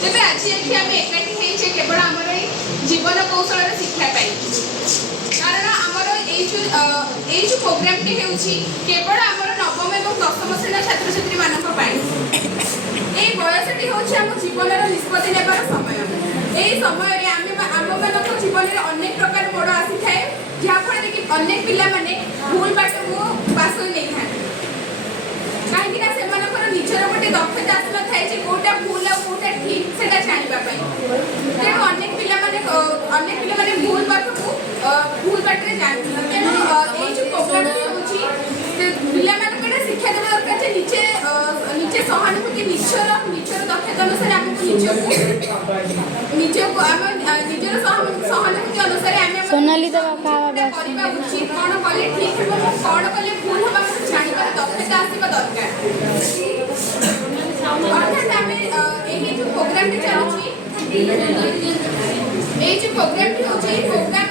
तेज आज ये आम एकाठी केवल आम जीवन कौशल शिक्षा पाई कारण आमर ये जो प्रोग्राम टी केवल आमर नवम और दशम श्रेणी छात्र छात्री मानी ये बयसटी हूँ आम जीवन निष्पत्ति नेबार समय यही समय आम मान जीवन में अनेक प्रकार मोड़ आसी थाए जहाँफल कि अनेक पिला भूल बाट को पास नहीं था कहीं निजर गोटे दक्षता आस न थाए कौटा भूल आ कौटा ठीक से जानापी तेणु अनेक पिला भूल बाट को भूल बाटे जाती तेणु ये जो प्रोग्राम पिला शिक्षा देवा दरकार निजे निजे सहानुभूति निजर निजर दक्षता अनुसार आमको निजको आम निजर सहानुभूति अनुसार सोनाली दवा करवा उचित कौन कले ठीक है कौन कले भूल होगा जानवर दक्षता आसवा दरकार अर्थात आम ये जो प्रोग्राम चलुची ये जो प्रोग्राम होची प्रोग्राम